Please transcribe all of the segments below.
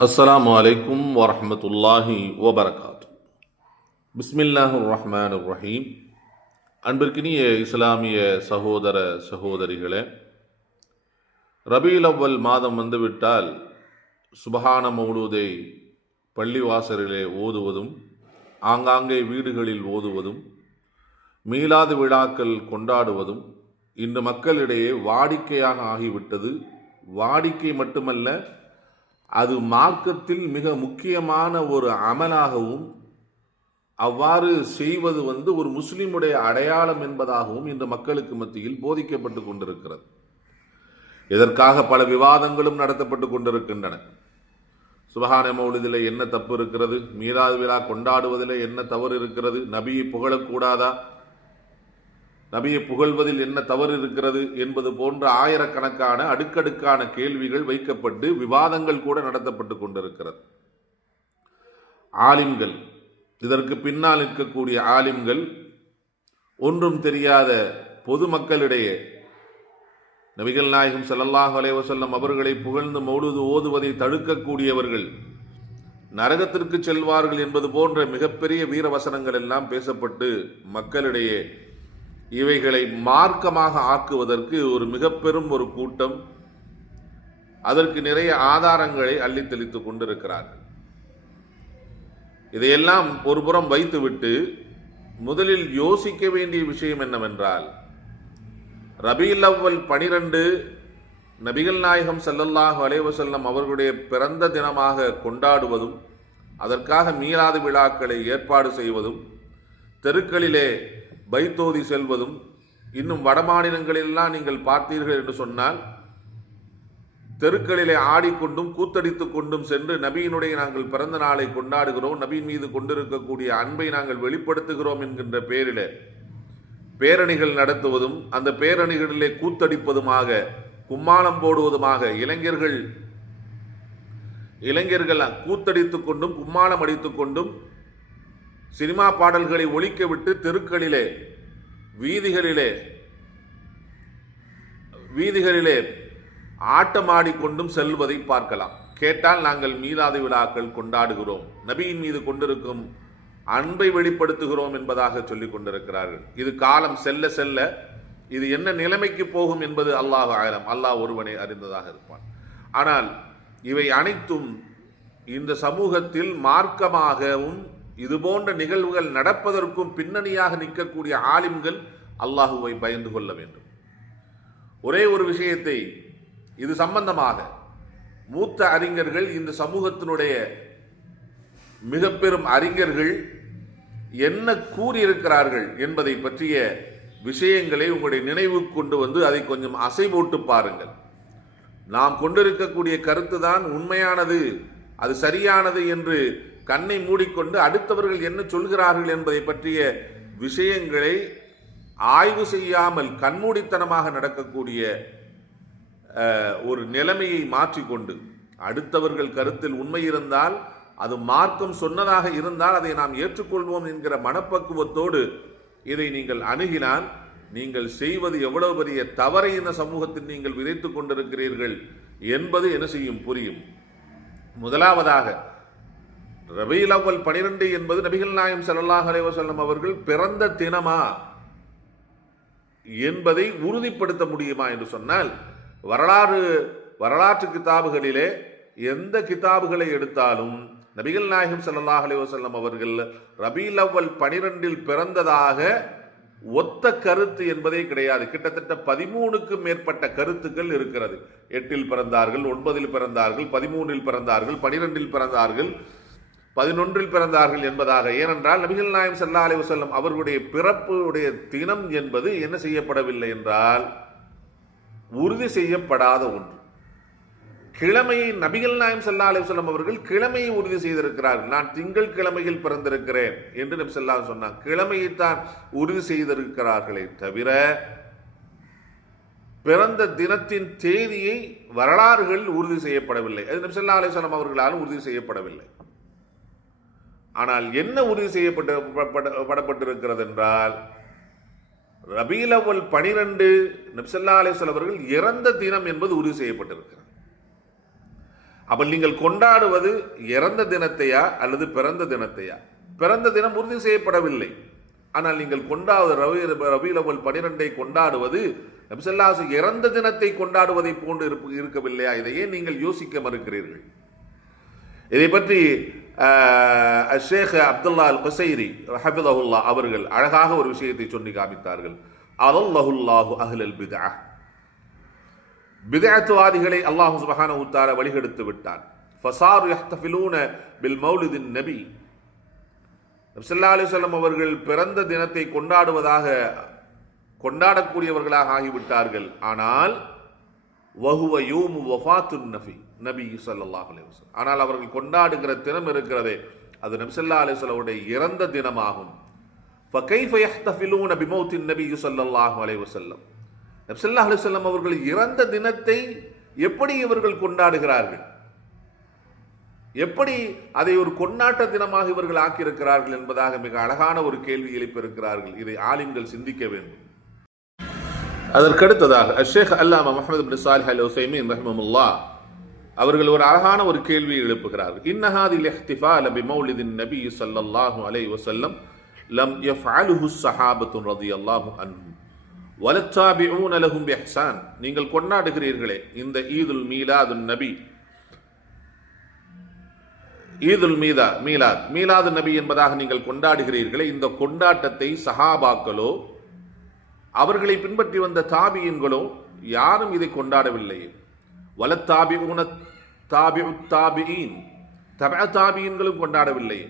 அஸ்லாம் வலைக்கும் வரமத்துல்லாஹி வபரகாத்து பிஸ்மில்லாஹு ரஹ்மான் ரஹீம் அன்பிற்கினிய இஸ்லாமிய சகோதர சகோதரிகளே ரபீல் அவ்வல் மாதம் வந்துவிட்டால் சுபஹான மௌலூதை பள்ளிவாசலிலே ஓதுவதும் ஆங்காங்கே வீடுகளில் ஓதுவதும் மீளாது விழாக்கள் கொண்டாடுவதும் இன்று மக்களிடையே வாடிக்கையாக ஆகிவிட்டது. வாடிக்கை மட்டுமல்ல அது மார்க்கத்தில் மிக முக்கியமான ஒரு அமலாகவும் அவ்வாறு செய்வது வந்து ஒரு முஸ்லிமுடைய அடையாளம் என்பதாகவும் இன்று மக்களுக்கு மத்தியில் போதிக்கப்பட்டு கொண்டிருக்கிறது. இதற்காக பல விவாதங்களும் நடத்தப்பட்டு கொண்டிருக்கின்றன. சுபஹான மௌலிதில் என்ன தப்பு இருக்கிறது? மீராது விழா கொண்டாடுவதில் என்ன தவறு இருக்கிறது? நபியை புகழக்கூடாதா? நபியை புகழ்வதில் என்ன தவறு இருக்கிறது என்பது போன்ற ஆயிரக்கணக்கான அடுக்கடுக்கான கேள்விகள் வைக்கப்பட்டு விவாதங்கள் கூட நடத்தப்பட்டு கொண்டிருக்கிறது. ஆலிம்கள் இதற்கு பின்னால் இருக்கக்கூடிய ஆலிம்கள் ஒன்றும் தெரியாத பொதுமக்களிடையே நபிகள் நாயகம் ஸல்லல்லாஹு அலைவசல்லம் அவர்களை புகழ்ந்து மௌழுது ஓதுவதை தடுக்கக்கூடியவர்கள் நரகத்திற்கு செல்வார்கள் என்பது போன்ற மிகப்பெரிய வீரவசனங்கள் எல்லாம் பேசப்பட்டு மக்களிடையே இவைகளை மார்க்கமாக ஆக்குவதற்கு ஒரு மிக பெரும் ஒரு கூட்டம் அதற்கு நிறைய ஆதாரங்களை அள்ளித்தளித்துக் கொண்டிருக்கிறார்கள். இதையெல்லாம் ஒருபுறம் வைத்துவிட்டு முதலில் யோசிக்க வேண்டிய விஷயம் என்னவென்றால் ரபீல் அவ்வல் பனிரெண்டு நபிகள் நாயகம் ஸல்லல்லாஹு அலைவசல்லம் அவர்களுடைய பிறந்த தினமாக கொண்டாடுவதும் அதற்காக மீளாது விழாக்களை ஏற்பாடு செய்வதும் தெருக்களிலே பைத்தோதி செல்வதும் இன்னும் வடமாநிலங்களெல்லாம் நீங்கள் பார்த்தீர்கள் என்று சொன்னால் தெருக்களிலே ஆடிக்கொண்டும் கூத்தடித்துக் கொண்டும் சென்று நபியினுடைய நாங்கள் பிறந்த நாளை கொண்டாடுகிறோம் நபியின் மீது கொண்டிருக்கக்கூடிய அன்பை நாங்கள் வெளிப்படுத்துகிறோம் என்கின்ற பேரில் பேரணிகள் நடத்துவதும் அந்த பேரணிகளிலே கூத்தடிப்பதுமாக கும்மாளம் போடுவதுமாக இளைஞர்கள் இளைஞர்கள் கூத்தடித்துக் கொண்டும் கும்மாளம் அடித்துக் கொண்டும் சினிமா பாடல்களை ஒழிக்க விட்டு தெருக்களிலே வீதிகளிலே வீதிகளிலே ஆட்டமாடிக்கொண்டும் செல்வதை பார்க்கலாம். கேட்டால் நாங்கள் மீளாத விழாக்கள் கொண்டாடுகிறோம். நபியின் மீது கொண்டிருக்கும் அன்பை வெளிப்படுத்துகிறோம் என்பதாக சொல்லிக் கொண்டிருக்கிறார்கள். இது காலம் செல்ல செல்ல இது என்ன நிலைமைக்கு போகும் என்பது அல்லாஹ் ஆயிரம் அல்லாஹ் ஒருவனை அறிந்ததாக இருப்பான். ஆனால் இவை அனைத்தும் இந்த சமூகத்தில் மார்க்கமாகவும் இதுபோன்ற நிகழ்வுகள் நடப்பதற்கும் பின்னணியாக நிற்கக்கூடிய ஆலிம்கள் அல்லாஹுவை பயந்து கொள்ள வேண்டும். ஒரே ஒரு விஷயத்தை இது சம்பந்தமாக மூத்த அறிஞர்கள் இந்த சமூகத்தினுடைய மிக பெரும் அறிஞர்கள் என்ன கூறியிருக்கிறார்கள் என்பதை பற்றிய விஷயங்களை உங்களுடைய நினைவு கொண்டு வந்து அதை கொஞ்சம் அசை போட்டு பாருங்கள். நாம் கொண்டிருக்கக்கூடிய கருத்து தான் உண்மையானது அது சரியானது என்று கண்ணை மூடிக்கொண்டு அடுத்தவர்கள் என்ன சொல்கிறார்கள் என்பதை பற்றிய விஷயங்களை ஆய்வு செய்யாமல் கண்மூடித்தனமாக நடக்கக்கூடிய ஒரு நிலைமையை மாற்றிக்கொண்டு அடுத்தவர்கள் கருத்தில் உண்மை இருந்தால் அது மார்க்கம் சொன்னதாக இருந்தால் அதை நாம் ஏற்றுக்கொள்வோம் என்கிற மனப்பக்குவத்தோடு இதை நீங்கள் அணுகினால் நீங்கள் செய்வது எவ்வளவு பெரிய தவறை இந்த சமூகத்தில் நீங்கள் விதைத்துக் கொண்டிருக்கிறீர்கள் என்பது என்ன செய்யும் புரியும். முதலாவதாக ரபீல் அவ்வல் பனிரெண்டு என்பது நபிகள் நாயம் சல்லாஹ் அலைவசல்லம் அவர்கள் பிறந்த தினமா என்பதை உறுதிப்படுத்த முடியுமா என்று சொன்னால் வரலாறு வரலாற்று கிதாபுகளிலே எந்த கிதாபுகளை எடுத்தாலும் நபிகள் நாயகம் சல்லாஹ் அலைவசல்லம் அவர்கள் ரபீல் அவ்வல் பனிரெண்டில் பிறந்ததாக ஒத்த கருத்து என்பதே கிடையாது. கிட்டத்தட்ட பதிமூணுக்கும் மேற்பட்ட கருத்துக்கள் இருக்கிறது. எட்டில் பிறந்தார்கள் ஒன்பதில் பிறந்தார்கள் பதிமூன்றில் பிறந்தார்கள் பனிரெண்டில் பிறந்தார்கள். பதினொன்றில் பிறந்தார்கள் என்பதாக. ஏனென்றால் நபிகள் நாயம் சல்லா அலி வசல்லம் அவர்களுடைய பிறப்புடைய தினம் என்பது என்ன செய்யப்படவில்லை என்றால் உறுதி செய்யப்படாத ஒன்று. கிழமையை நபிகள் நாயம் சல்லா அலி வல்லம் அவர்கள் கிழமையை உறுதி செய்திருக்கிறார்கள். நான் திங்கள் கிழமையில் பிறந்திருக்கிறேன் என்று நபி சொல்லா சொன்னார் கிழமையைத்தான் உறுதி செய்திருக்கிறார்களே தவிர பிறந்த தினத்தின் தேதியை வரலாறுகள் உறுதி செய்யப்படவில்லை. அது நபி சொல்லா அலிஸ்லாம் அவர்களாலும் உறுதி செய்யப்படவில்லை. ஆனால் என்ன உறுதி செய்யப்பட்டு படப்பட்டிருக்கிறது என்றால் ரபீலவல் பனிரெண்டு நப்சல்லா அலிஸ்வல் அவர்கள் இறந்த தினம் என்பது உறுதி செய்யப்பட்டிருக்கிறது. அப்போ நீங்கள் கொண்டாடுவது இறந்த தினத்தையா அல்லது பிறந்த தினத்தையா? பிறந்த தினம் உறுதி செய்யப்படவில்லை. ஆனால் நீங்கள் கொண்டாடுவது ரவி ரபிலவல் பனிரெண்டை கொண்டாடுவது நபிசல்லாசு இறந்த தினத்தை கொண்டாடுவதை போன்று இருப்பு இருக்கவில்லையா? இதையே நீங்கள் யோசிக்க மறுக்கிறீர்கள். இதை பற்றி ஷேக் அப்துல்லா அல் குசைரி ஹபிதஹுல்லா அவர்கள் அழகாக ஒரு விஷயத்தை சொல்லி காமித்தார்கள். அதல்லஹுல்லாஹு அஹ்லல் பிதா பிதாத்துவாதிகளை அல்லாஹு சுபஹான உத்தார வழிகெடுத்து விட்டான். ஃபசாரு யஹ்தஃபிலூன பில் மௌலிதின் நபி. ஸல்லல்லாஹு அலிசல்லம் அவர்கள் பிறந்த தினத்தை கொண்டாடுவதாக கொண்டாடக்கூடியவர்களாக ஆகிவிட்டார்கள். ஆனால் வஹுவ யூமு வஃபாத்துன் நபி நபி சல்லாஹ் அலிவசன் ஆனால் அவர்கள் கொண்டாடுகிற தினம் இருக்கிறதே அது நபிசல்லா அலிஸ்வலவுடைய இறந்த தினமாகும். நபி யுசல்லாஹு அலைவசல்லம் நபிசல்லா அலிசல்லம் அவர்கள் இறந்த தினத்தை எப்படி இவர்கள் கொண்டாடுகிறார்கள்? எப்படி அதை ஒரு கொண்டாட்ட தினமாக இவர்கள் ஆக்கியிருக்கிறார்கள் என்பதாக மிக அழகான ஒரு கேள்வி எழுப்பியிருக்கிறார்கள். இதை ஆலிம்கள் சிந்திக்க வேண்டும். அதற்கடுத்ததாக ஷேக் அல்லாமா முகமது பின் சாலிஹ் அல் ஹுசைமின் ரஹ்மமுல்லா அவர்கள் ஒரு அழகான ஒரு கேள்வியை எழுப்புகிறார்கள். லெஹ்திஃபா லபி மௌலிதின் நபி சல்லல்லாஹு அலை வசல்லம் லம் எஃப் அலுஹு சஹாபத்துன் ரதி அல்லாஹு அன்ஹும் வலத்தாபிஊன அலஹும் பெஹ்சான் நீங்கள் கொண்டாடுகிறீர்களே இந்த ஈதுல் மீலாதுன் நபி. ஈதுல் மீதா மீலாத். மீலாது நபி என்பதாக நீங்கள் கொண்டாடுகிறீர்களே இந்த கொண்டாட்டத்தை சஹாபாக்களோ அவர்களை பின்பற்றி வந்த தாபியன்களோ யாரும் இதை கொண்டாடவில்லையே. வலத்தாபி உன தாபி தாபியின் தப தாபியன்களும் கொண்டாடவில்லை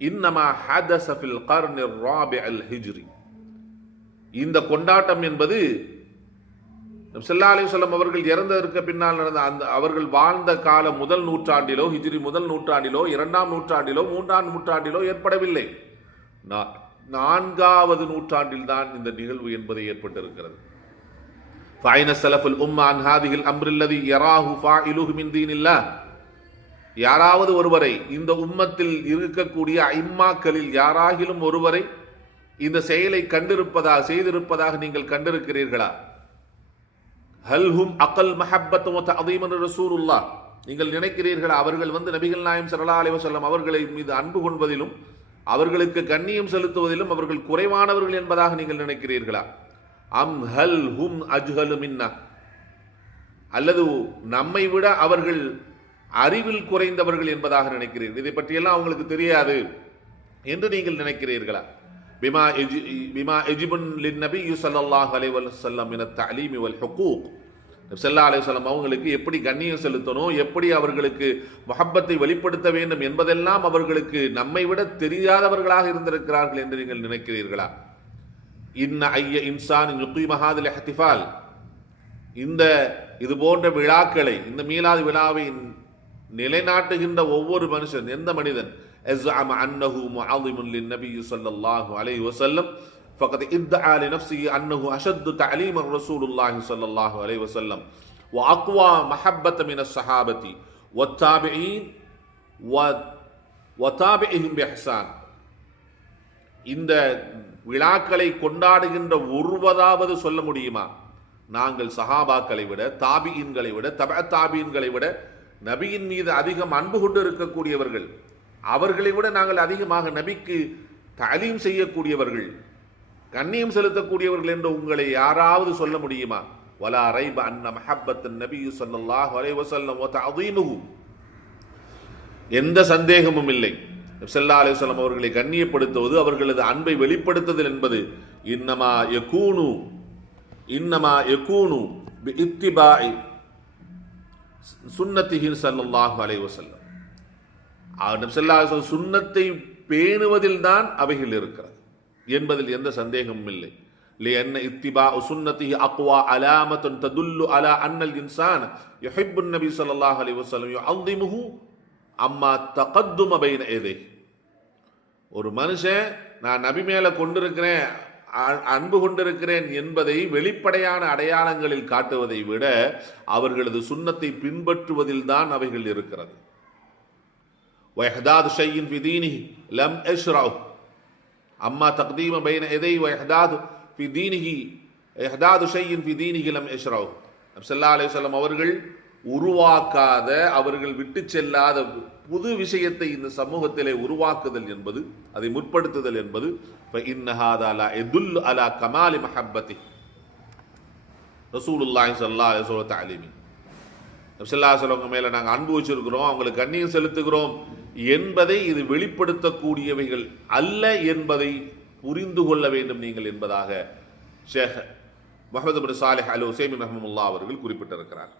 இன்னமா ஹதஸ ஃபில் கர்னி ராபி அல் ஹிஜ்ரி இந்த கொண்டாட்டம் என்பது செல்லா அலிவசல்லம் அவர்கள் இறந்ததற்கு பின்னால் நடந்த அந்த அவர்கள் வாழ்ந்த கால முதல் நூற்றாண்டிலோ ஹிஜ்ரி முதல் நூற்றாண்டிலோ இரண்டாம் நூற்றாண்டிலோ மூன்றாம் நூற்றாண்டிலோ ஏற்படவில்லை நான்காவது நூற்றாண்டில்தான் இந்த நிகழ்வு என்பது ஏற்பட்டிருக்கிறது فأين السلف الأمة عن هذه الأمر الذي يراه فاعله من دين الله யாராவது ஒருவரை இந்த உம்மத்தில் இருக்கக்கூடிய ஐம்மாக்களில் யாராகிலும் ஒருவரை இந்த செயலை கண்டிருப்பதாக செய்திருப்பதாக நீங்கள் கண்டிருக்கிறீர்களா ஹல்ஹும் அகல் மஹப்பத்தும் அதீமன் ரசூலுல்லா நீங்கள் நினைக்கிறீர்களா அவர்கள் வந்து நபிகள் நாயம் ஸல்லல்லாஹு அலைஹி வஸல்லம் அவர்களை மீது அன்பு கொள்வதிலும் அவர்களுக்கு கண்ணியம் செலுத்துவதிலும் அவர்கள் குறைவானவர்கள் என்பதாக நீங்கள் நினைக்கிறீர்களா அம் ஹல் ஹும் அஜ்ஹலு மின்னா. அல்லது நம்மை விட அவர்கள் அறிவில் குறைந்தவர்கள் என்பதாக நினைக்கிறீர்கள். இதை பற்றியெல்லாம் அவங்களுக்கு தெரியாது என்று நீங்கள் நினைக்கிறீர்களா? பிமா எஜி பிமா எஜிபுன் லின் நபி ஸல்லல்லாஹு அலைஹி வஸல்லம் மின தலீமி வல் ஹுகூக் ஸல்லா அலைஹிஸ்ஸலாம் அவங்களுக்கு எப்படி கண்ணியம் செலுத்தணும் எப்படி அவர்களுக்கு மொஹப்பத்தை வெளிப்படுத்த வேண்டும் என்பதெல்லாம் அவர்களுக்கு நம்மை விட தெரியாதவர்களாக இருந்திருக்கிறார்கள் என்று நீங்கள் நினைக்கிறீர்களா? இன்ன ஐய இன்சான் யுத்தி மகாதில் ஹத்திஃபால் இந்த இது போன்ற விழாக்களை இந்த மீலாது விழாவை நிலைநாட்டுகின்ற ஒவ்வொரு மனுஷன் எந்த மனிதன்? எஸ்அம் அன்னஹு முஆதிமுன் லின்னபி ஸல்லல்லாஹு அலைஹி வஸல்லம் ஃபகத் இத்ஆ லினஃப்ஸிஹி அன்னஹு அஷத்து தஅலீமன் ரசூலுல்லாஹி ஸல்லல்லாஹு அலைஹி வஸல்லம் وأقوى محبة من الصحابة والتابعين وتابعهم بإحسان இந்த விழாக்களை கொண்டாடுகின்ற ஒருவதாவது சொல்ல முடியுமா? நாங்கள் சஹாபாக்களை விட தாபியின்களை விட தப தாபியின்களை விட நபியின் மீது அதிகம் அன்பு கொண்டு இருக்கக்கூடியவர்கள் அவர்களை விட நாங்கள் அதிகமாக நபிக்கு தலீம் செய்யக்கூடியவர்கள் கண்ணியம் செலுத்தக்கூடியவர்கள் என்று உங்களை யாராவது சொல்ல முடியுமா? வலா ரைப அன்ன மஹப்பத் நபி சொல்லல்லாஹ் வலை வசல்லம் வ எந்த சந்தேகமும் இல்லை. ஸல்லா அலிஸ்லாம் அவர்களை கண்ணியப்படுத்துவது அவர்களது அன்பை வெளிப்படுத்துதல் என்பது இன்னமா யகூனு இன்னமா யகூனு பி இத்திபாஇ சுன்னத்திஹி ஸல்லல்லாஹு அலைஹி வஸல்லம் நபி ஸல்லல்லாஹு அலைஹி வஸல்லம் சுன்னத்தை பேணுவதில் தான் அவைகள் இருக்கிறது என்பதில் எந்த சந்தேகமும் இல்லை لأن اتباع سنته أقوى علامة تدل على أن الإنسان يحب النبي صلى الله عليه وسلم يعظمه அம்மா தகத்தும பைன எதை ஒரு மனுஷன் நான் நபி மேல கொண்டிருக்கிறேன் அ- அன்பு கொண்டிருக்கிறேன் என்பதை வெளிப்படையான அடையாளங்களில் காட்டுவதை விட அவர்களது சுன்னத்தை பின்பற்றுவதில் தான் அவைகள் இருக்கிறது وإحداث شيء في دينه لم أشرعه أما تقديم بين يدي وإحداث في دينه إحداث شيء في دينه لم أشرعه நபி ஸல்லல்லாஹு அலைஹி வஸல்லம் அவர்கள் உருவாக்காத அவர்கள் விட்டு செல்லாத புது விஷயத்தை இந்த சமூகத்திலே உருவாக்குதல் என்பது அதை முற்படுத்துதல் என்பது இன்னஹாதாலா எதுல் அலா கமாலி மஹப்பத்தி. ரசூலுல்லாஹி சல்லா அலைஹி தாலிமி தஅலீமி சொல்லவங்க மேலே நாங்கள் அன்பு வச்சிருக்கிறோம் அவங்களுக்கு கண்ணியம் செலுத்துகிறோம் என்பதை இது வெளிப்படுத்தக்கூடியவைகள் அல்ல என்பதை புரிந்து கொள்ள வேண்டும் நீங்கள் என்பதாக ஷேக் முகமது பின் சாலிஹ் அல் ஹுசைமின் ரஹமுல்லா அவர்கள் குறிப்பிட்டிருக்கிறார்.